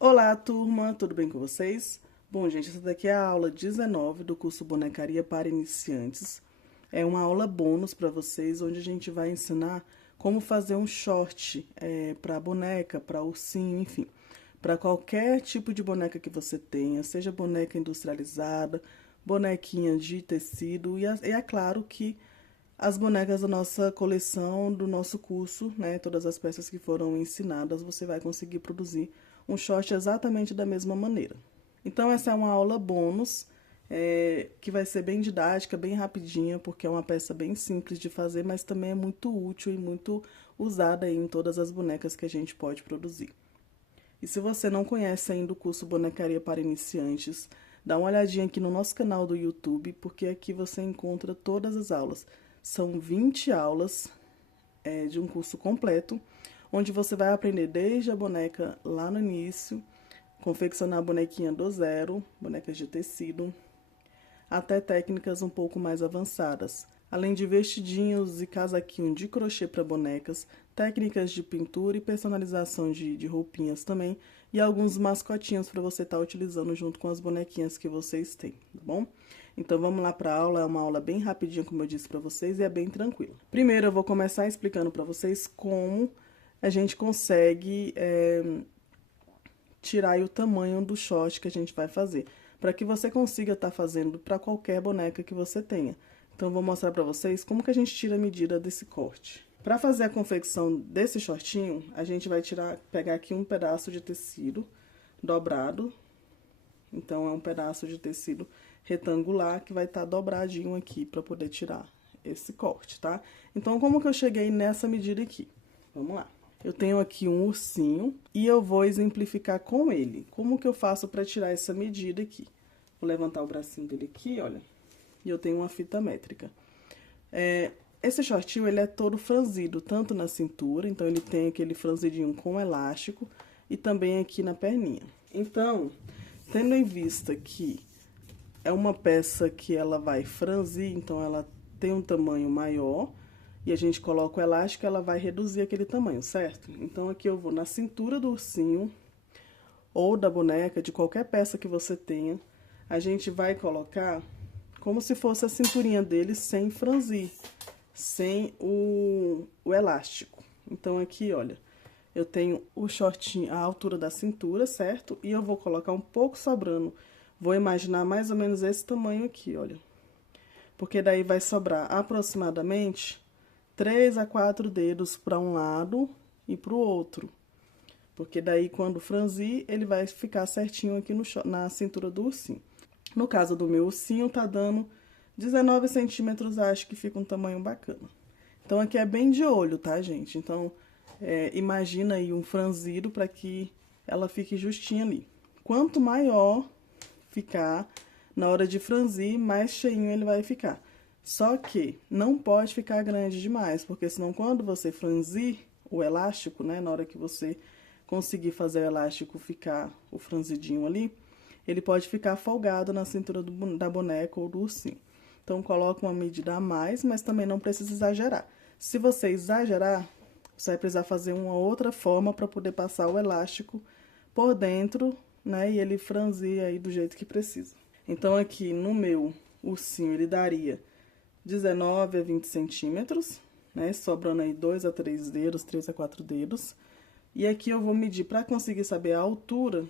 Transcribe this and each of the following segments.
Olá, turma, tudo bem com vocês? Bom, gente, essa daqui é a aula 19 do curso Bonecaria para Iniciantes. É uma aula bônus para vocês, onde a gente vai ensinar como fazer um short para boneca, para ursinho, enfim. Para qualquer tipo de boneca que você tenha, seja boneca industrializada, bonequinha de tecido, e é claro que as bonecas da nossa coleção, do nosso curso, né? Todas as peças que foram ensinadas, você vai conseguir produzir um short exatamente da mesma maneira. Então, essa é uma aula bônus, que vai ser bem didática, bem rapidinha, porque é uma peça bem simples de fazer, mas também é muito útil e muito usada aí em todas as bonecas que a gente pode produzir. E se você não conhece ainda o curso Bonecaria para Iniciantes, dá uma olhadinha aqui no nosso canal do YouTube, porque aqui você encontra todas as aulas. São 20 aulas de um curso completo, onde você vai aprender desde a boneca lá no início, confeccionar a bonequinha do zero, bonecas de tecido, até técnicas um pouco mais avançadas. Além de vestidinhos e casaquinho de crochê para bonecas, técnicas de pintura e personalização de roupinhas também, e alguns mascotinhos para você estar utilizando junto com as bonequinhas que vocês têm, tá bom? Então vamos lá para a aula, é uma aula bem rapidinha, como eu disse para vocês, e é bem tranquila. Primeiro eu vou começar explicando para vocês como a gente consegue tirar aí o tamanho do short que a gente vai fazer, para que você consiga estar fazendo para qualquer boneca que você tenha. Então, eu vou mostrar para vocês como que a gente tira a medida desse corte. Para fazer a confecção desse shortinho, a gente vai pegar aqui um pedaço de tecido dobrado. Então, é um pedaço de tecido retangular que vai estar dobradinho aqui para poder tirar esse corte, tá? Então, como que eu cheguei nessa medida aqui? Vamos lá. Eu tenho aqui um ursinho e eu vou exemplificar com ele. Como que eu faço para tirar essa medida aqui? Vou levantar o bracinho dele aqui, olha. E eu tenho uma fita métrica. Esse shortinho, ele é todo franzido, tanto na cintura, então ele tem aquele franzidinho com elástico, e também aqui na perninha. Então, tendo em vista que é uma peça que ela vai franzir, então ela tem um tamanho maior, e a gente coloca o elástico, ela vai reduzir aquele tamanho, certo? Então, aqui eu vou na cintura do ursinho, ou da boneca, de qualquer peça que você tenha, a gente vai colocar como se fosse a cinturinha dele sem franzir, sem o elástico. Então, aqui, olha, eu tenho o shortinho, a altura da cintura, certo? E eu vou colocar um pouco sobrando. Vou imaginar mais ou menos esse tamanho aqui, olha. Porque daí vai sobrar aproximadamente 3 a 4 dedos para um lado e para o outro. Porque daí, quando franzir, ele vai ficar certinho aqui na cintura do ursinho. No caso do meu ursinho, tá dando 19 centímetros, acho que fica um tamanho bacana. Então, aqui é bem de olho, tá, gente? Então, imagina aí um franzido para que ela fique justinha ali. Quanto maior ficar, na hora de franzir, mais cheinho ele vai ficar. Só que não pode ficar grande demais, porque senão quando você franzir o elástico, né, na hora que você conseguir fazer o elástico ficar o franzidinho ali, ele pode ficar folgado na cintura da boneca ou do ursinho. Então, coloca uma medida a mais, mas também não precisa exagerar. Se você exagerar, você vai precisar fazer uma outra forma para poder passar o elástico por dentro, né, e ele franzir aí do jeito que precisa. Então, aqui no meu ursinho, ele daria 19 a 20 centímetros, né, sobrando aí 2 a 3 dedos, 3 a 4 dedos. E aqui eu vou medir, para conseguir saber a altura,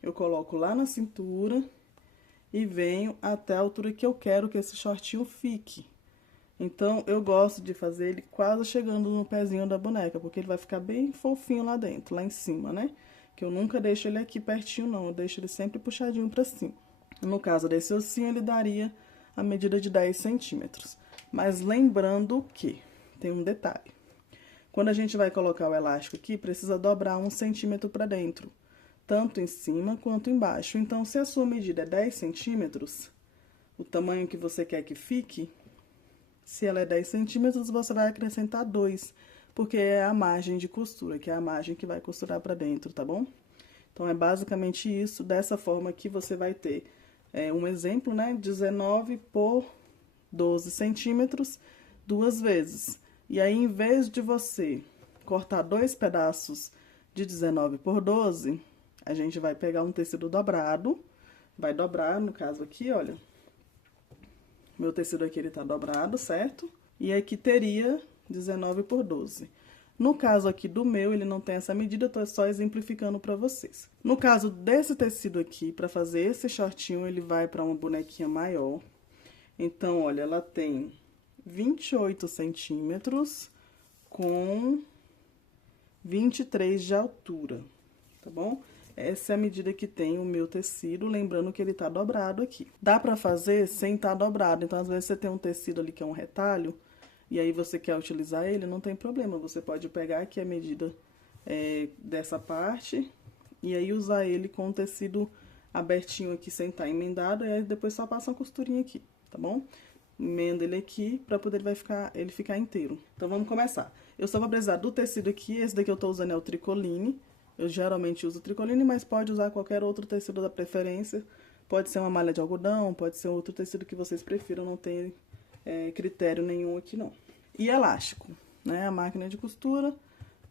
eu coloco lá na cintura e venho até a altura que eu quero que esse shortinho fique. Então, eu gosto de fazer ele quase chegando no pezinho da boneca, porque ele vai ficar bem fofinho lá dentro, lá em cima, né? Que eu nunca deixo ele aqui pertinho, não. Eu deixo ele sempre puxadinho pra cima. No caso desse ossinho, ele daria a medida de 10 centímetros. Mas lembrando que tem um detalhe. Quando a gente vai colocar o elástico aqui, precisa dobrar 1 centímetro pra dentro, tanto em cima quanto embaixo. Então, se a sua medida é 10 centímetros, o tamanho que você quer que fique, se ela é 10 centímetros, você vai acrescentar 2, porque é a margem de costura, que é a margem que vai costurar pra dentro, tá bom? Então, é basicamente isso, dessa forma que você vai ter um exemplo, né? 19 por 12 centímetros, 2 vezes. E aí, em vez de você cortar 2 pedaços de 19 por 12, a gente vai pegar um tecido dobrado, vai dobrar, no caso aqui, olha. Meu tecido aqui, ele tá dobrado, certo? E aqui teria 19 por 12. No caso aqui do meu, ele não tem essa medida, eu tô só exemplificando pra vocês. No caso desse tecido aqui, pra fazer esse shortinho, ele vai pra uma bonequinha maior. Então, olha, ela tem 28 centímetros com 23 de altura, tá bom? Essa é a medida que tem o meu tecido, lembrando que ele tá dobrado aqui. Dá pra fazer sem tá dobrado, então às vezes você tem um tecido ali que é um retalho, e aí você quer utilizar ele, não tem problema. Você pode pegar aqui a medida dessa parte, e aí usar ele com o tecido abertinho aqui sem tá emendado, e aí depois só passa uma costurinha aqui, tá bom? Emenda ele aqui pra poder ele ficar inteiro. Então, vamos começar. Eu só vou precisar do tecido aqui, esse daqui eu tô usando é o tricoline. Eu geralmente uso tricoline, mas pode usar qualquer outro tecido da preferência. Pode ser uma malha de algodão, pode ser outro tecido que vocês prefiram, não tem critério nenhum aqui não. E elástico, né? A máquina de costura,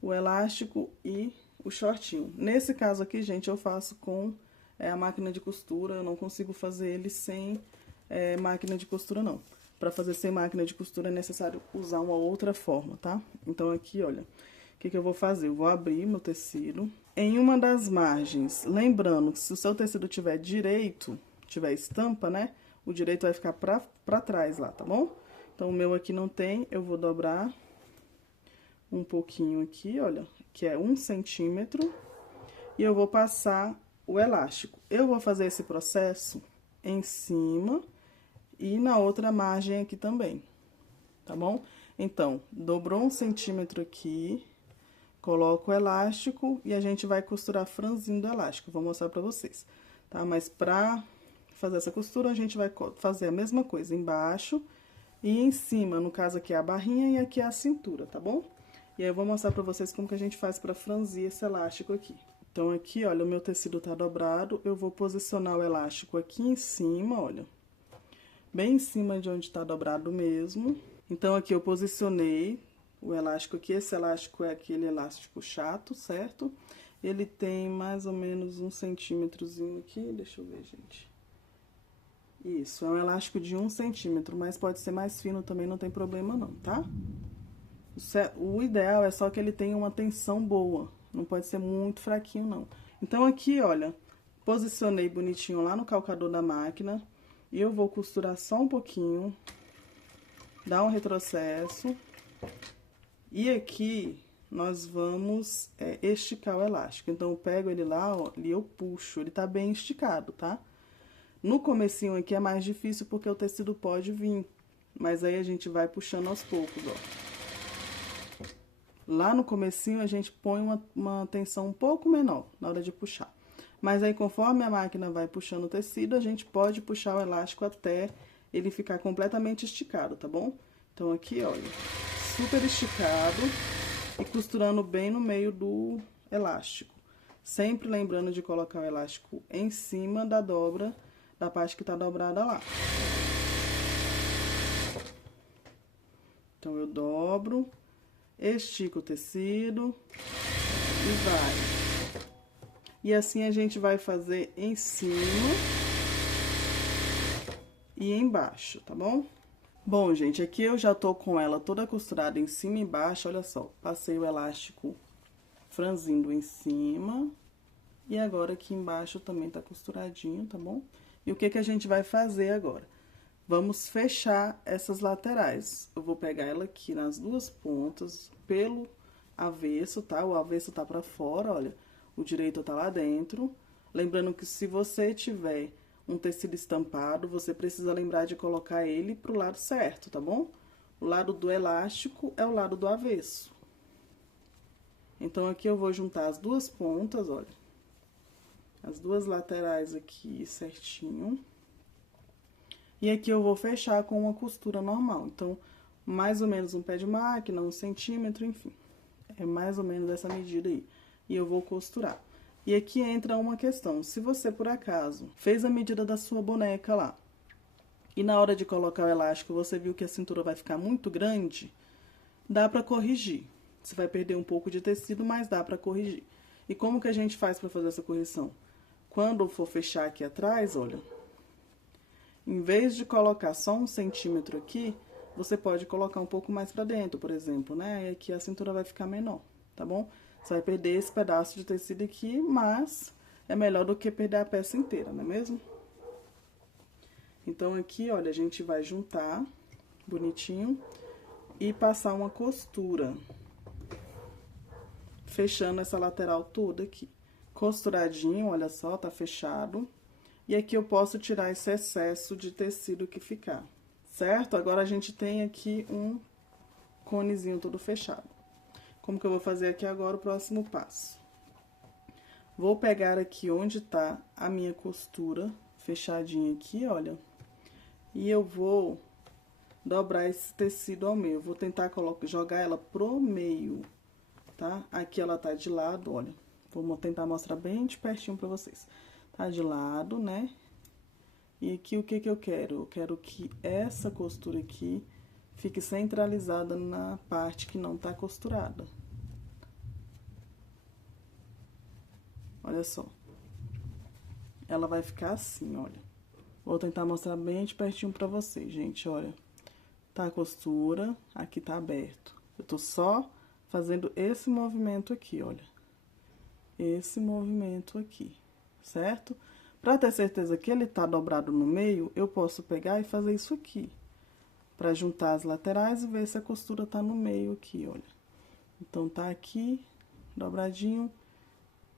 o elástico e o shortinho. Nesse caso aqui, gente, eu faço com a máquina de costura, eu não consigo fazer ele sem máquina de costura não. Pra fazer sem máquina de costura é necessário usar uma outra forma, tá? Então, aqui, olha, o que eu vou fazer? Eu vou abrir meu tecido. Em uma das margens, lembrando que se o seu tecido tiver direito, tiver estampa, né? O direito vai ficar pra trás lá, tá bom? Então, o meu aqui não tem, eu vou dobrar um pouquinho aqui, olha, que é 1 centímetro. E eu vou passar o elástico. Eu vou fazer esse processo em cima e na outra margem aqui também, tá bom? Então, dobrou 1 centímetro aqui, coloco o elástico e a gente vai costurar franzindo o elástico. Vou mostrar pra vocês, tá? Mas pra fazer essa costura, a gente vai fazer a mesma coisa embaixo e em cima. No caso, aqui é a barrinha e aqui é a cintura, tá bom? E aí, eu vou mostrar pra vocês como que a gente faz pra franzir esse elástico aqui. Então, aqui, olha, o meu tecido tá dobrado, eu vou posicionar o elástico aqui em cima, olha. Bem em cima de onde tá dobrado mesmo. Então, aqui eu posicionei o elástico aqui. Esse elástico é aquele elástico chato, certo? Ele tem mais ou menos 1 centímetrozinho aqui. Deixa eu ver, gente. Isso, é um elástico de 1 centímetro, mas pode ser mais fino também, não tem problema não, tá? O ideal é só que ele tenha uma tensão boa. Não pode ser muito fraquinho, não. Então, aqui, olha, posicionei bonitinho lá no calcador da máquina. E eu vou costurar só um pouquinho, dar um retrocesso. E aqui, nós vamos esticar o elástico. Então, eu pego ele lá, ó, e eu puxo. Ele tá bem esticado, tá? No comecinho aqui é mais difícil porque o tecido pode vir. Mas aí, a gente vai puxando aos poucos, ó. Lá no comecinho, a gente põe uma tensão um pouco menor na hora de puxar. Mas aí, conforme a máquina vai puxando o tecido, a gente pode puxar o elástico até ele ficar completamente esticado, tá bom? Então, aqui, olha, super esticado e costurando bem no meio do elástico. Sempre lembrando de colocar o elástico em cima da dobra, da parte que tá dobrada lá. Então, eu dobro, estico o tecido e vai. E assim a gente vai fazer em cima e embaixo, tá bom? Bom, gente, aqui eu já tô com ela toda costurada em cima e embaixo, olha só. Passei o elástico franzindo em cima. E agora aqui embaixo também tá costuradinho, tá bom? E o que que a gente vai fazer agora? Vamos fechar essas laterais. Eu vou pegar ela aqui nas duas pontas, pelo avesso, tá? O avesso tá pra fora, olha. O direito tá lá dentro. Lembrando que se você tiver um tecido estampado, você precisa lembrar de colocar ele pro lado certo, tá bom? O lado do elástico é o lado do avesso. Então, aqui eu vou juntar as duas pontas, olha. As duas laterais aqui certinho. E aqui eu vou fechar com uma costura normal. Então, mais ou menos um pé de máquina, 1 centímetro, enfim. É mais ou menos essa medida aí. E eu vou costurar. E aqui entra uma questão. Se você, por acaso, fez a medida da sua boneca lá, e na hora de colocar o elástico, você viu que a cintura vai ficar muito grande, dá pra corrigir. Você vai perder um pouco de tecido, mas dá pra corrigir. E como que a gente faz para fazer essa correção? Quando for fechar aqui atrás, olha, em vez de colocar só 1 centímetro aqui, você pode colocar um pouco mais pra dentro, por exemplo, né? E aqui a cintura vai ficar menor, tá bom? Você vai perder esse pedaço de tecido aqui, mas é melhor do que perder a peça inteira, não é mesmo? Então, aqui, olha, a gente vai juntar bonitinho e passar uma costura, fechando essa lateral toda aqui. Costuradinho, olha só, tá fechado. E aqui eu posso tirar esse excesso de tecido que ficar, certo? Agora, a gente tem aqui um conezinho todo fechado. Como que eu vou fazer aqui agora o próximo passo? Vou pegar aqui onde tá a minha costura fechadinha aqui, olha. E eu vou dobrar esse tecido ao meio. Eu vou tentar jogar ela pro meio, tá? Aqui ela tá de lado, olha. Vou tentar mostrar bem de pertinho pra vocês. Tá de lado, né? E aqui o que que eu quero? Eu quero que essa costura aqui fique centralizada na parte que não tá costurada. Olha só. Ela vai ficar assim, olha. Vou tentar mostrar bem de pertinho pra vocês, gente, olha. Tá a costura, aqui tá aberto. Eu tô só fazendo esse movimento aqui, olha. Esse movimento aqui, certo? Pra ter certeza que ele tá dobrado no meio, eu posso pegar e fazer isso aqui. Pra juntar as laterais e ver se a costura tá no meio aqui, olha. Então, tá aqui, dobradinho,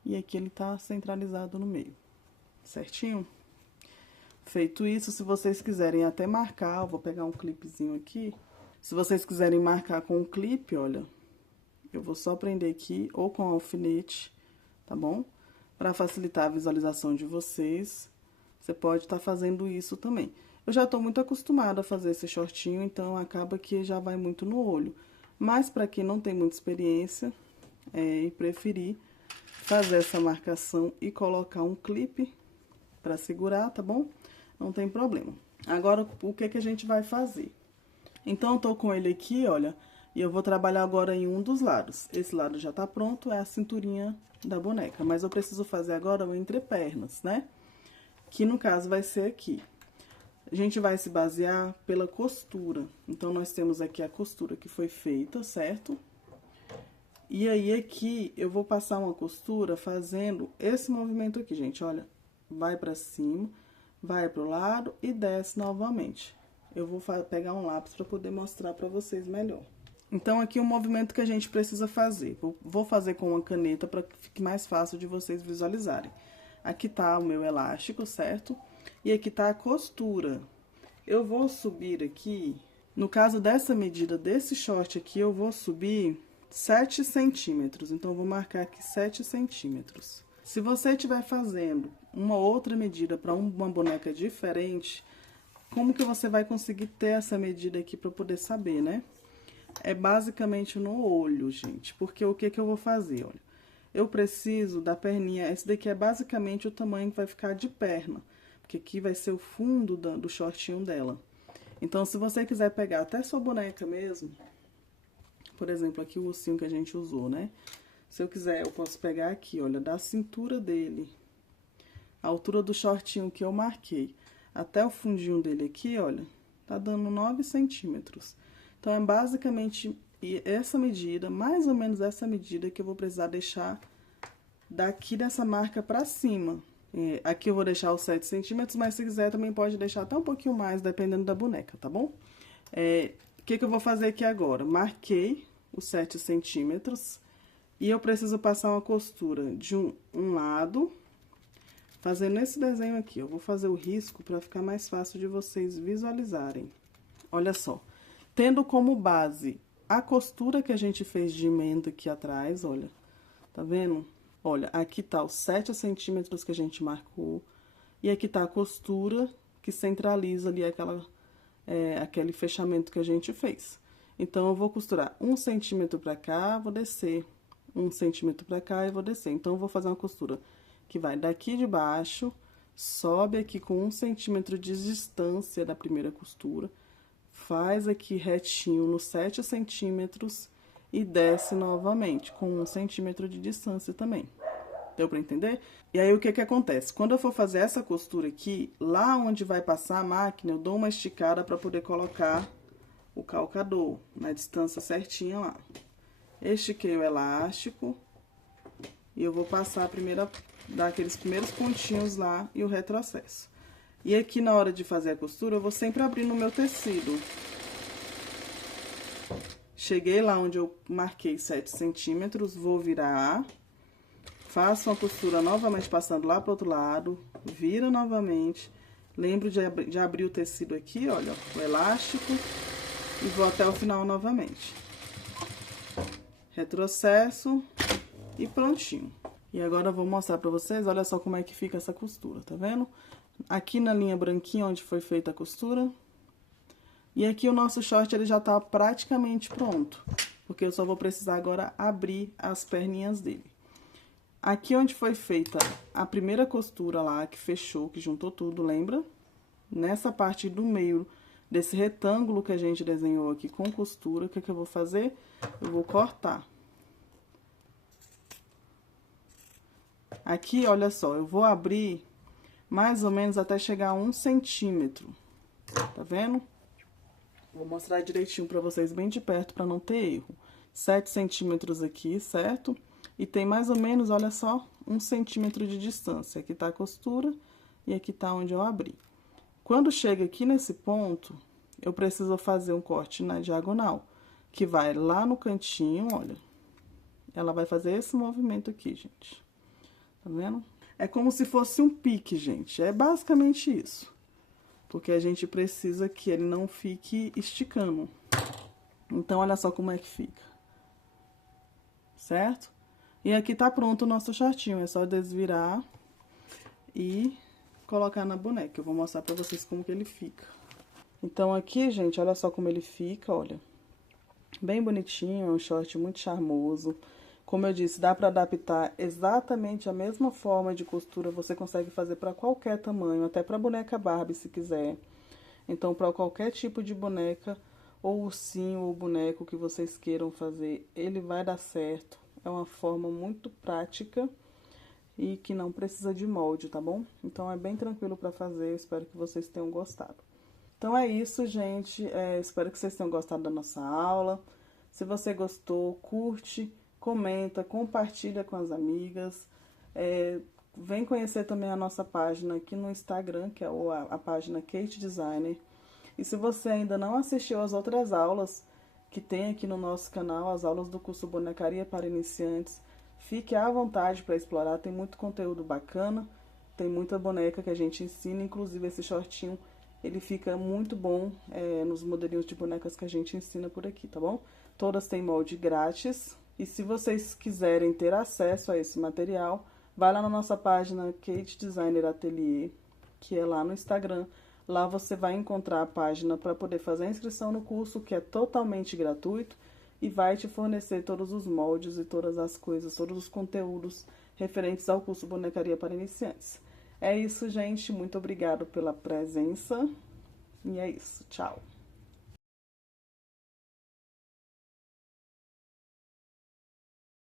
e aqui ele tá centralizado no meio, certinho? Feito isso, se vocês quiserem até marcar, eu vou pegar um clipezinho aqui. Se vocês quiserem marcar com um clipe, olha, eu vou só prender aqui, ou com alfinete, tá bom? Pra facilitar a visualização de vocês, você pode estar fazendo isso também. Eu já tô muito acostumada a fazer esse shortinho, então acaba que já vai muito no olho. Mas pra quem não tem muita experiência, e preferir fazer essa marcação e colocar um clipe pra segurar, tá bom? Não tem problema. Agora, o que que a gente vai fazer? Então, eu tô com ele aqui, olha, e eu vou trabalhar agora em um dos lados. Esse lado já tá pronto, é a cinturinha da boneca. Mas eu preciso fazer agora o entrepernas, né? Que no caso vai ser aqui. A gente vai se basear pela costura. Então, nós temos aqui a costura que foi feita, certo? E aí, aqui, eu vou passar uma costura fazendo esse movimento aqui, gente, olha. Vai pra cima, vai pro lado e desce novamente. Eu vou pegar um lápis pra poder mostrar pra vocês melhor. Então, aqui o movimento que a gente precisa fazer. Vou fazer com uma caneta pra que fique mais fácil de vocês visualizarem. Aqui tá o meu elástico, certo? E aqui tá a costura. Eu vou subir aqui, no caso dessa medida desse short aqui, eu vou subir 7 centímetros. Então, eu vou marcar aqui 7 centímetros. Se você estiver fazendo uma outra medida para uma boneca diferente, como que você vai conseguir ter essa medida aqui para poder saber, né? É basicamente no olho, gente. Porque o que que eu vou fazer, olha? Eu preciso da perninha, esse daqui é basicamente o tamanho que vai ficar de perna. Porque aqui vai ser o fundo do shortinho dela. Então, se você quiser pegar até sua boneca mesmo, por exemplo, aqui o ursinho que a gente usou, né? Se eu quiser, eu posso pegar aqui, olha, da cintura dele, a altura do shortinho que eu marquei, até o fundinho dele aqui, olha, tá dando 9 centímetros. Então, é basicamente essa medida, mais ou menos essa medida que eu vou precisar deixar daqui dessa marca pra cima. Aqui eu vou deixar os 7 centímetros, mas se quiser também pode deixar até um pouquinho mais, dependendo da boneca, tá bom? O que que eu vou fazer aqui agora? Marquei os 7 centímetros e eu preciso passar uma costura de um lado, fazendo esse desenho aqui. Eu vou fazer o risco pra ficar mais fácil de vocês visualizarem. Olha só, tendo como base a costura que a gente fez de emenda aqui atrás, olha, tá vendo? Olha, aqui tá os 7 centímetros que a gente marcou, e aqui tá a costura que centraliza ali aquele fechamento que a gente fez. Então, eu vou costurar 1 centímetro pra cá, vou descer, 1 centímetro pra cá e vou descer. Então, eu vou fazer uma costura que vai daqui de baixo, sobe aqui com 1 centímetro de distância da primeira costura, faz aqui retinho nos 7 centímetros e desce novamente com 1 centímetro de distância também. Deu pra entender? E aí, o que que acontece? Quando eu for fazer essa costura aqui, lá onde vai passar a máquina, eu dou uma esticada pra poder colocar o calcador na distância certinha lá. Estiquei o elástico e eu vou passar a primeira, dar aqueles primeiros pontinhos lá e o retrocesso. E aqui, na hora de fazer a costura, eu vou sempre abrindo o meu tecido. Cheguei lá onde eu marquei 7 centímetros, vou virar, faço uma costura novamente passando lá pro outro lado, vira novamente, lembro de abrir o tecido aqui, olha, o elástico, e vou até o final novamente. Retrocesso e prontinho. E agora eu vou mostrar pra vocês, olha só como é que fica essa costura, tá vendo? Aqui na linha branquinha onde foi feita a costura. E aqui o nosso short, ele já tá praticamente pronto, porque eu só vou precisar agora abrir as perninhas dele. Aqui onde foi feita a primeira costura lá, que fechou, que juntou tudo, lembra? Nessa parte do meio desse retângulo que a gente desenhou aqui com costura, o que que eu vou fazer? Eu vou cortar. Aqui, olha só, eu vou abrir mais ou menos até chegar a 1 centímetro, tá vendo? Vou mostrar direitinho pra vocês bem de perto, pra não ter erro. 7 centímetros aqui, certo? E tem mais ou menos, olha só, 1 centímetro de distância. Aqui tá a costura e aqui tá onde eu abri. Quando chega aqui nesse ponto, eu preciso fazer um corte na diagonal, que vai lá no cantinho, olha. Ela vai fazer esse movimento aqui, gente. Tá vendo? É como se fosse um pique, gente. É basicamente isso. Porque a gente precisa que ele não fique esticando. Então, olha só como é que fica. Certo? E aqui tá pronto o nosso shortinho. É só desvirar e colocar na boneca. Eu vou mostrar pra vocês como que ele fica. Então, aqui, gente, olha só como ele fica, olha. Bem bonitinho, é um short muito charmoso. Como eu disse, dá pra adaptar exatamente a mesma forma de costura, você consegue fazer pra qualquer tamanho, até pra boneca Barbie, se quiser. Então, pra qualquer tipo de boneca, ou ursinho, ou boneco que vocês queiram fazer, ele vai dar certo. É uma forma muito prática e que não precisa de molde, tá bom? Então, é bem tranquilo pra fazer, eu espero que vocês tenham gostado. Então, é isso, gente. Espero que vocês tenham gostado da nossa aula. Se você gostou, curte, comenta, compartilha com as amigas. Vem conhecer também a nossa página aqui no Instagram, que é a página Kate Designer. E se você ainda não assistiu às outras aulas que tem aqui no nosso canal, as aulas do curso Bonecaria para Iniciantes, fique à vontade para explorar, tem muito conteúdo bacana, tem muita boneca que a gente ensina, inclusive esse shortinho, ele fica muito bom nos modelinhos de bonecas que a gente ensina por aqui, tá bom? Todas têm molde grátis. E se vocês quiserem ter acesso a esse material, vai lá na nossa página Kate Designer Atelier, que é lá no Instagram. Lá você vai encontrar a página para poder fazer a inscrição no curso, que é totalmente gratuito, e vai te fornecer todos os moldes e todas as coisas, todos os conteúdos referentes ao curso Bonecaria para Iniciantes. É isso, gente. Muito obrigado pela presença. E é isso. Tchau.